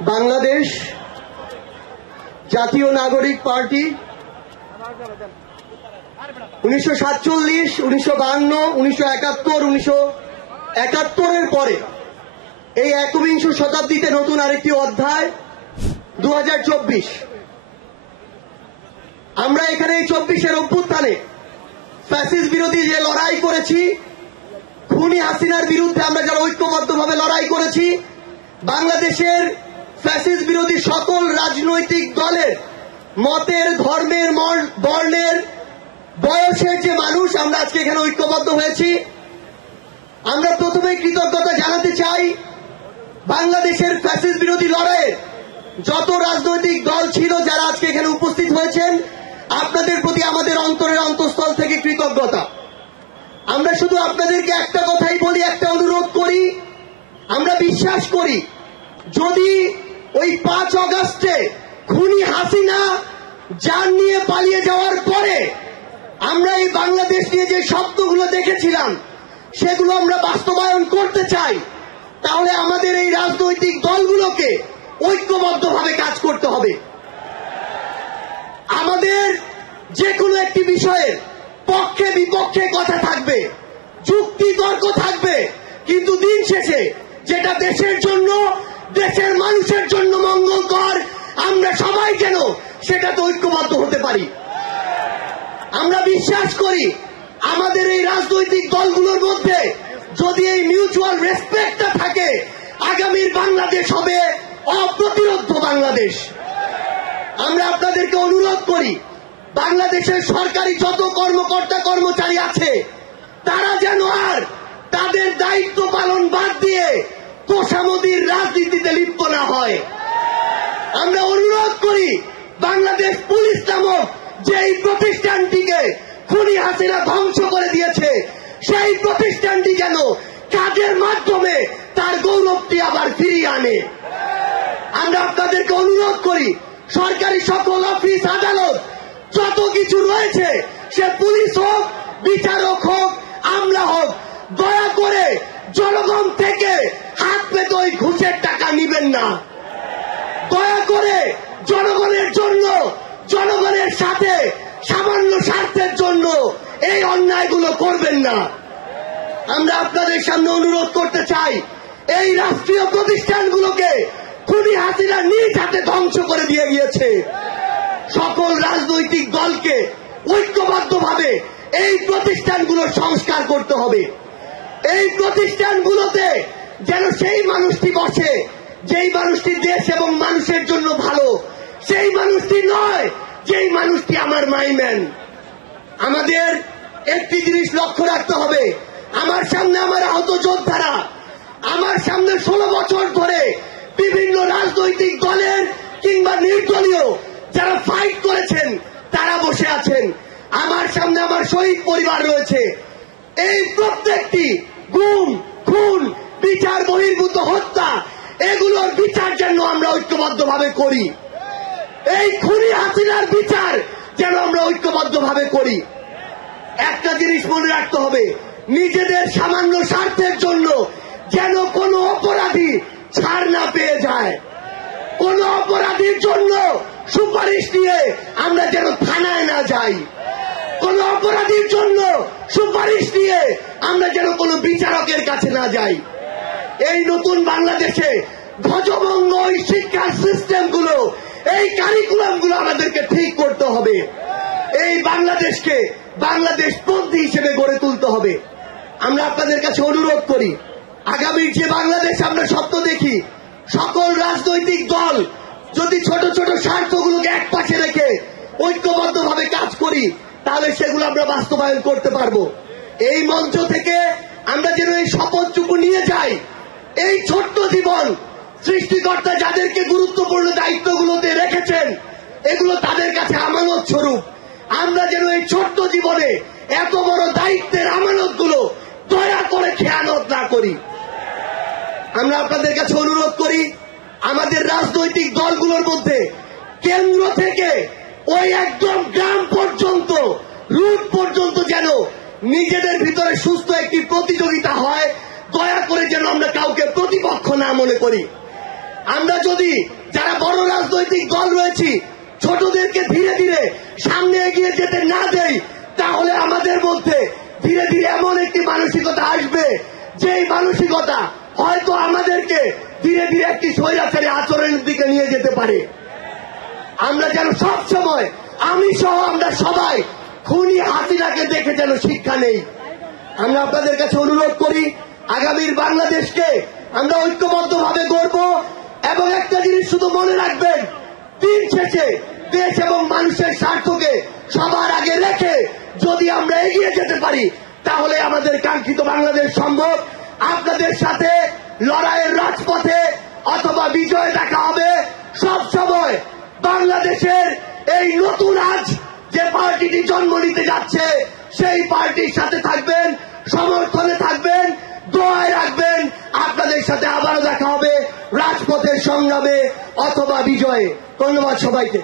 বাংলাদেশ জাতীয় নাগরিক পার্টি 1947, 1952, 1971, 1971 পরে এই একবিংশ শতাব্দীতে নতুন আরেকটি অধ্যায় 2024। আমরা এখানে এই 24-এর অভ্যুত্থানে ফ্যাসিস্ট বিরোধী যে লড়াই করেছি, খুনি হাসিনার বিরুদ্ধে আমরা যারা ঐক্যবদ্ধভাবে লড়াই করেছি, বাংলাদেশের ফ্যাসিস্ট বিরোধী সকল রাজনৈতিক দলের মতের, ধর্মের, বর্ণের, বয়সের যে মানুষ আমরা আজকে এখানে ঐক্যবদ্ধ হয়েছি, আমরা প্রথমে কৃতজ্ঞতা জানাতে চাই বাংলাদেশের ফ্যাসিস্ট বিরোধী লড়াইয়ের যত রাজনৈতিক দল ছিল যারা আজকে এখানে উপস্থিত হয়েছেন, আপনাদের প্রতি আমাদের অন্তরের অন্তঃস্থল থেকে কৃতজ্ঞতা। আমরা শুধু আপনাদেরকে একটা কথাই বলি, একটা অনুরোধ করি, আমরা বিশ্বাস করি যদি ওই 5 অগাস্টে খুনি হাসিনা জান নিয়ে পালিয়ে যাওয়ার পরে আমরা এই বাংলাদেশ নিয়ে যে স্বপ্নগুলো দেখেছিলাম সেগুলো আমরা বাস্তবায়ন করতে চাই, তাহলে আমাদের এই রাজনৈতিক দলগুলোকে ঐক্যবদ্ধভাবে কাজ করতে হবে। আমাদের যে কোনো একটি বিষয়ের পক্ষে বিপক্ষে কথা থাকবে, যুক্তি তর্ক থাকবে, কিন্তু দিন শেষে যেটা দেশের জন্য, দেশের মানুষের জন্য মঙ্গলকর, আমরা সবাই যেন সেটাতে ঐক্যবদ্ধ হতে পারি। আমরা বিশ্বাস করি আমাদের এই রাজনৈতিক দলগুলোর মধ্যে যদি এই মিউচুয়াল রেসপেক্টটা থাকে, আগামীর বাংলাদেশ হবে অপ্রতিরোধ্য বাংলাদেশ। আমরা আপনাদেরকে অনুরোধ করি বাংলাদেশের সরকারি যত কর্মকর্তা কর্মচারী আছে তারা যেন আর তাদের দায়িত্ব পালন বাদ দিয়ে তোষামোদির রাজনীতিতে লিপ্ত না হয়। আমরা অনুরোধ করি বাংলাদেশ পুলিশ নামক যেই প্রতিষ্ঠানটিকে খুনি হাসিনা ধ্বংস করে দিয়েছে, সেই প্রতিষ্ঠানটি যেন কাজের মাধ্যমে তার গৌরবটি আবার ফিরিয়ে আনে। আমরা আপনাদেরকে অনুরোধ করি সরকারি সকল অফিস আদালত যত কিছু রয়েছে, সে পুলিশ হোক, বিচারক হোক, আমলা হোক, দয়া করে জনগণ থেকে হাত পেতে ওই ঘুষের টাকা নিবেন না। দয়া করে জনগণের জন্য, জনগণের সাথে সামান্য স্বার্থের জন্য এই অন্যায়গুলো করবেন না। আমরা আপনাদের সামনে অনুরোধ করতে চাই এই রাষ্ট্রীয় প্রতিষ্ঠানগুলোকে খুনি হাসিনা নিজ হাতে ধ্বংস করে দিয়ে গিয়েছে। সকল রাজনৈতিক দলকে ঐক্যবদ্ধভাবে এই প্রতিষ্ঠানগুলোর সংস্কার করতে হবে। এই প্রতিষ্ঠানগুলোতে যেন সেই মানুষটি বসে যেই মানুষটি দেশ এবং মানুষের জন্য ভালো, সেই মানুষটি নয় যেই মানুষটি আমার মাইম্যান। আমাদের একটি জিনিস লক্ষ্য রাখতে হবে, আমার সামনে আমার আহত যোদ্ধারা, আমার সামনে 16 বছর ধরে বিভিন্ন রাজনৈতিক দলের কিংবা নির্দলীয় যারা ফাইট করেছেন তারা বসে আছেন, আমার সামনে আমার শহীদ পরিবার রয়েছে। এই প্রত্যেকটি গুম, খুন, বিচার বহির্ভূত হত্যা, এগুলোর বিচার যেন আমরা ঐক্যবদ্ধভাবে করি। এই খুনি হাসিনার বিচার যেন আমরা ঐক্যবদ্ধভাবে করি। একটা জিনিস মনে রাখতে হবে, নিজেদের সামান্য স্বার্থের জন্য যেন কোনো অপরাধী ছাড় না পেয়ে যায়। কোন অপরাধীর জন্য সুপারিশ নিয়ে আমরা যেন থানায় না যাই। কোন অপরাধীর জন্য সুপারিশ নিয়ে আমরা যেন কোনো বিচারকের কাছে না যাই। এই নতুন বাংলাদেশে ধ্বজভঙ্গ ওই শিক্ষার সিস্টেমগুলো, এই কারিকুলামগুলো আমাদেরকে ঠিক করতে হবে। এই বাংলাদেশকে বাংলাদেশ পন্থী হিসেবে গড়ে তুলতে হবে। আমরা আপনাদের কাছে অনুরোধ করি আগামীর যে বাংলাদেশ আমরা স্বপ্ন দেখি, সকল রাজনৈতিক দল যদি ছোট ছোট স্বার্থগুলোকে একপাশে রেখে ঐক্যবদ্ধভাবে কাজ করি, তাহলে সেগুলো আমরা বাস্তবায়ন করতে পারবো। এই মঞ্চ থেকে আমরা যেন এই শপথটুকু নিয়ে যাই, এই ছোট্ট জীবন সৃষ্টিকর্তা যাদেরকে গুরুত্বপূর্ণ দায়িত্বগুলোতে রেখেছেন, এগুলো তাদের কাছে আমানত স্বরূপ। আমরা যেন এই ছোট্ট জীবনে এত বড় দায়িত্বের আমানতগুলো দয়া করে খেয়ানত না করি। আমরা আপনাদের কাছে অনুরোধ করি আমাদের রাজনৈতিক দলগুলোর মধ্যে কেন্দ্র থেকে ওই একদম গ্রাম পর্যন্ত, রুট পর্যন্ত যেন নিজেদের ভিতরে সুস্থ একটি প্রতিযোগিতা হয়। দয়া করে যেন আমরা কাউকে প্রতিপক্ষ না মনে করি। আমরা যদি যারা বড় রাজনৈতিক দল রয়েছে ছোটদেরকে ধীরে ধীরে সামনে এগিয়ে যেতে না দেই, তাহলে আমাদের মধ্যে ধীরে ধীরে এমন একটি মানসিকতা আসবে, যেই মানসিকতা হয়তো আমাদেরকে ধীরে ধীরে একটি স্বৈরাচারী আচরণের দিকে নিয়ে যেতে পারে। আমরা যেন সব সময়, আমি সহ আমরা সবাই খুনি হাসিনাকে দেখে যেন শিক্ষা নেই। আমরা আপনাদের কাছে অনুরোধ করি, আগামীর বাংলাদেশকে আমরা ঐক্যবদ্ধভাবে গড়ব। এবং একটা জিনিস শুধু মনে রাখবেন, দিন শেষে দেশ এবং মানুষের স্বার্থকে সবার আগে রেখে যদি আমরা এগিয়ে যেতে পারি, তাহলে আমাদের কাঙ্ক্ষিত বাংলাদেশ সম্ভব। আপনাদের সাথে লড়াইয়ের রাজপথে অথবা বিজয় দেখা হবে। সব সময় বাংলাদেশের এই নতুন আজ যে পার্টিটি জন্ম নিতে যাচ্ছে, সেই পার্টির সাথে থাকবেন, সমর্থনে থাকবেন, দোয়ায় রাখবেন। আপনাদের সাথে আবারও দেখা হবে রাজপথের সংগ্রামে অথবা বিজয়ে। ধন্যবাদ সবাইকে।